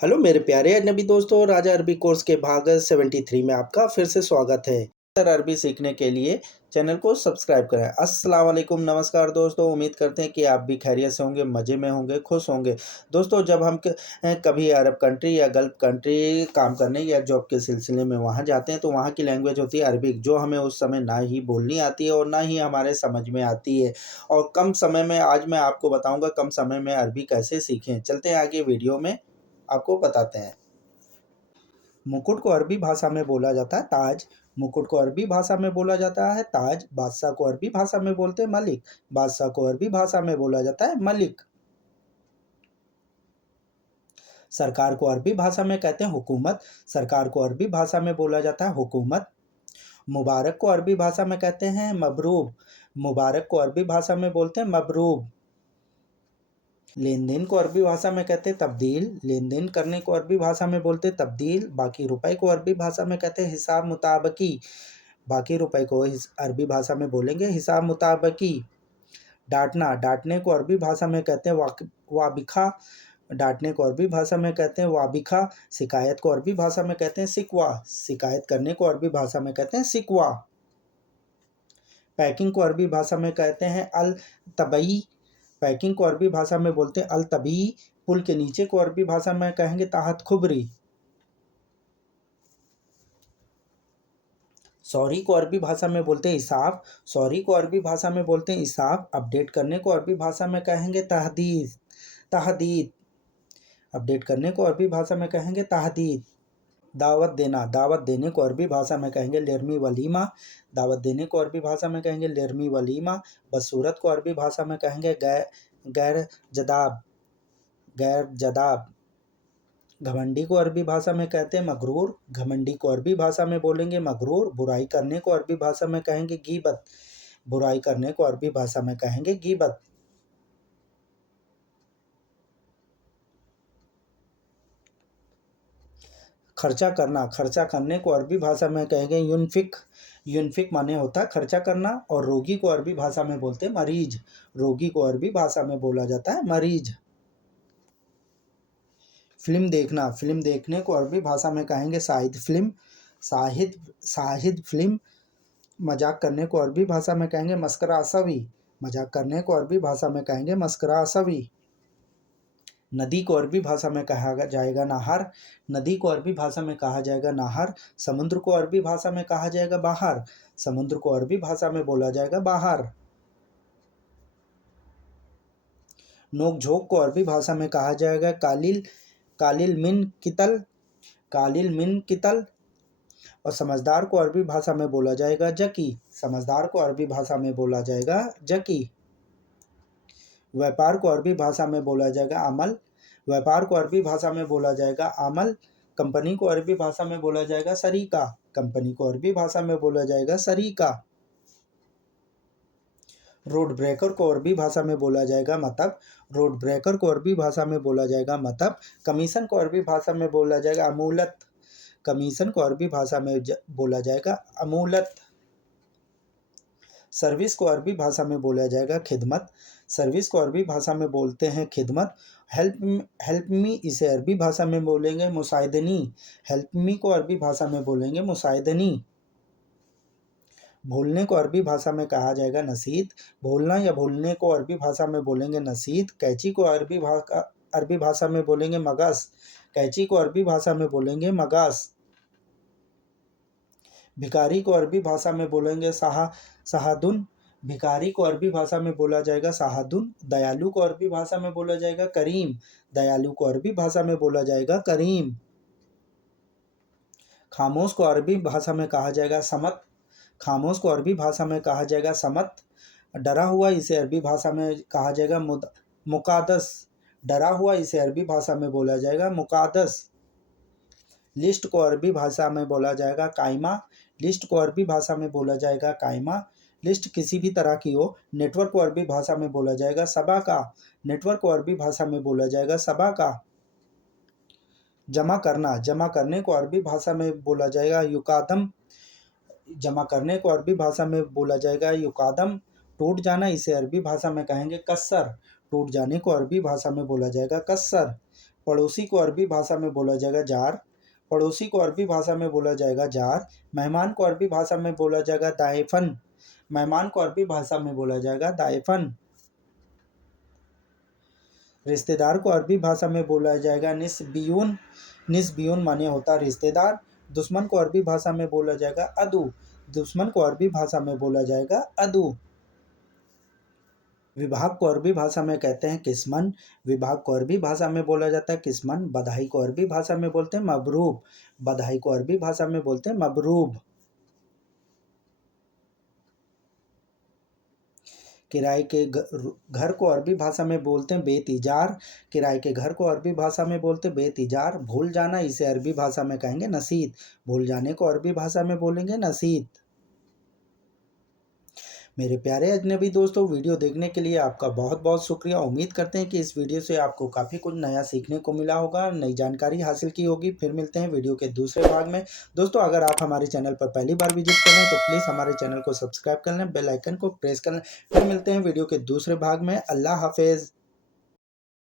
Hello मेरे प्यारे अजनबी दोस्तों, राजा अरबी कोर्स के भाग 73 में आपका फिर से स्वागत है। सर अरबी सीखने के लिए चैनल को सब्सक्राइब करें। अस्सलाम वालेकुम, नमस्कार दोस्तों। उम्मीद करते हैं कि आप भी खैरियत से होंगे, मज़े में होंगे, खुश होंगे। दोस्तों, जब हम कभी अरब कंट्री या गल्फ़ कंट्री काम करने या जॉब के सिलसिले में वहाँ जाते हैं, तो वहाँ की लैंग्वेज होती है अरबिक, जो हमें उस समय ना ही बोलनी आती है और ना ही हमारे समझ में आती है। और कम समय में आज मैं आपको बताऊँगा कम समय में अरबी कैसे सीखें। चलते हैं आगे वीडियो में, आपको बताते हैं। मुकुट को अरबी भाषा में बोला जाता है ताज। मुकुट को अरबी भाषा में बोला जाता है ताज। बादशाह को अरबी भाषा में बोलते हैं मलिक। बादशाह को अरबी भाषा में बोला जाता है मलिक। सरकार को अरबी भाषा में कहते हैं हुकूमत। सरकार को अरबी भाषा में बोला जाता है हुकूमत। मुबारक को अरबी भाषा में कहते हैं मबरूब। मुबारक को अरबी भाषा में बोलते हैं मबरूब। लेन देन को अरबी भाषा में कहते हैं तब्दील। लेन देन करने को अरबी भाषा में बोलते हैं तब्दील। बाकी रुपए को अरबी भाषा में कहते हैं हिसाब मुताबकी। बाकी रुपए को अरबी भाषा में बोलेंगे हिसाब मुताबकी। डांटना, डांटने को अरबी भाषा में कहते हैं वाबिखा। डांटने को अरबी भाषा में कहते हैं वाबिखा। शिकायत को अरबी भाषा में कहते हैं सिकवा। शिकायत करने को अरबी भाषा में कहते हैं सिकवा। पैकिंग को अरबी भाषा में कहते हैं अल तबई। पैकिंग को अरबी भाषा में बोलते हैं अल तबी। पुल के नीचे को अरबी भाषा में कहेंगे ताहत खुबरी। सॉरी को अरबी भाषा में बोलते हैं इसाफ। सॉरी को अरबी भाषा में बोलते हैं इसाफ। अपडेट करने को अरबी भाषा में कहेंगे तहदीद। तहदीद। अपडेट करने को अरबी भाषा में कहेंगे तहदीद। दावत देना, दावत देने को अरबी भाषा में कहेंगे लेरमी वलीमा। दावत देने को अरबी भाषा में कहेंगे लेरमी वलीमा। बदसूरत को अरबी भाषा में कहेंगे गैर जदाब। गैर जदाब। घमंडी को अरबी भाषा में कहते हैं मगरूर। घमंडी को अरबी भाषा में बोलेंगे मगरूर। बुराई करने को अरबी भाषा में कहेंगे गीबत। बुराई करने को अरबी भाषा में कहेंगे गीबत। खर्चा करना, खर्चा करने को अरबी भाषा में कहेंगे यूनफिक। यूनफिक माने होता है खर्चा करना। और रोगी को अरबी भाषा में बोलते हैं मरीज। रोगी को अरबी भाषा में बोला जाता है मरीज। फिल्म देखना, फिल्म देखने को अरबी भाषा में कहेंगे शाहिद फिल्म। शाहिद फिल्म। मजाक करने को अरबी भाषा में कहेंगे मस्करा असवी। मजाक करने को अरबी भाषा में कहेंगे मस्करा असवी। नदी को अरबी भाषा में कहा जाएगा नहर। नदी को अरबी भाषा में कहा जाएगा नहर। समुद्र को अरबी भाषा में कहा जाएगा बाहर। समुद्र को अरबी भाषा में बोला जाएगा बाहर। नोक झोंक को अरबी भाषा में कहा जाएगा कालिल। कालिल मिन कितल। कालिल मिन कितल। और समझदार को अरबी भाषा में बोला जाएगा जकी। समझदार को अरबी भाषा में बोला जाएगा जकी। व्यापार को अरबी भाषा में बोला जाएगा अमल। व्यापार को अरबी भाषा में बोला जाएगा अमल। कंपनी को अरबी भाषा में बोला जाएगा सरीका। कंपनी को अरबी भाषा में बोला जाएगा सरीका। रोड ब्रेकर को अरबी भाषा में बोला जाएगा मतब। रोड ब्रेकर को अरबी भाषा में बोला जाएगा मतब। कमीशन को अरबी भाषा में बोला जाएगा अमूलत। कमीशन को अरबी भाषा में बोला जाएगा अमूलत। सर्विस को अरबी भाषा में बोला जाएगा खिदमत। सर्विस को अरबी भाषा में बोलते हैं खिदमत। हेल्प मी इसे अरबी भाषा में बोलेंगे मुसाइदनी। हेल्प मी को अरबी भाषा में बोलेंगे मुसाइदनी। भूलने को अरबी भाषा में कहा जाएगा नसीद। भूलना या भूलने को अरबी भाषा में बोलेंगे नसीद। कैंची को अरबी भाषा में बोलेंगे मगस। कैंची को अरबी भाषा में बोलेंगे मगस। भिखारी को अरबी भाषा में बोलेंगे सहादुन। भिखारी को अरबी भाषा में बोला जाएगा सहादुन। दयालु को अरबी भाषा में बोला जाएगा करीम। दयालु को अरबी भाषा में बोला जाएगा करीम। खामोश को अरबी भाषा में कहा जाएगा समत। खामोश को अरबी भाषा में कहा जाएगा समत। डरा हुआ इसे अरबी भाषा में कहा जाएगा मुकादस। डरा हुआ इसे अरबी भाषा में बोला जाएगा मुकादस। लिस्ट को अरबी भाषा में बोला जाएगा कायमा। लिस्ट को अरबी भाषा में बोला जाएगा कायमा। लिस्ट किसी भी तरह की हो। नेटवर्क को अरबी भाषा में बोला जाएगा सबा का। नेटवर्क को अरबी भाषा में बोला जाएगा सबा का। जमा करना, जमा करने को अरबी भाषा में बोला जाएगा युकादम। जमा करने को अरबी भाषा में बोला जाएगा युकादम। टूट जाना इसे अरबी भाषा में कहेंगे कस्सर। टूट जाने को अरबी भाषा में बोला जाएगा कस्सर। पड़ोसी को अरबी भाषा में बोला जाएगा जार। पड़ोसी को अरबी भाषा में बोला जाएगा जार। मेहमान को अरबी भाषा में बोला जाएगा दायफन। मेहमान को अरबी भाषा में बोला जाएगा दायफन। रिश्तेदार को अरबी भाषा में बोला जाएगा निस्बियून। निस्बियून माने होता है रिश्तेदार। दुश्मन को अरबी भाषा में बोला जाएगा अदू। दुश्मन को अरबी भाषा में बोला जाएगा अदू। विभाग को अरबी भाषा में कहते हैं किस्मन। विभाग को अरबी भाषा में बोला जाता है किस्मन। बधाई को अरबी भाषा में बोलते हैं मबरूब। बधाई को अरबी भाषा में बोलते हैं मबरूब। किराए के घर को अरबी भाषा में बोलते हैं बेतिजार। किराए के घर को अरबी भाषा में बोलते हैं बेतिजार। भूल जाना इसे अरबी भाषा में कहेंगे नसीत। भूल जाने को अरबी भाषा में बोलेंगे नसीत। मेरे प्यारे अजनबी दोस्तों, वीडियो देखने के लिए आपका बहुत बहुत शुक्रिया। उम्मीद करते हैं कि इस वीडियो से आपको काफ़ी कुछ नया सीखने को मिला होगा, नई जानकारी हासिल की होगी। फिर मिलते हैं वीडियो के दूसरे भाग में। दोस्तों, अगर आप हमारे चैनल पर पहली बार विजिट कर रहे हैं तो प्लीज़ हमारे चैनल को सब्सक्राइब कर लें, बेल आइकन को प्रेस कर लें। फिर मिलते हैं वीडियो के दूसरे भाग में। अल्लाह हाफिज़।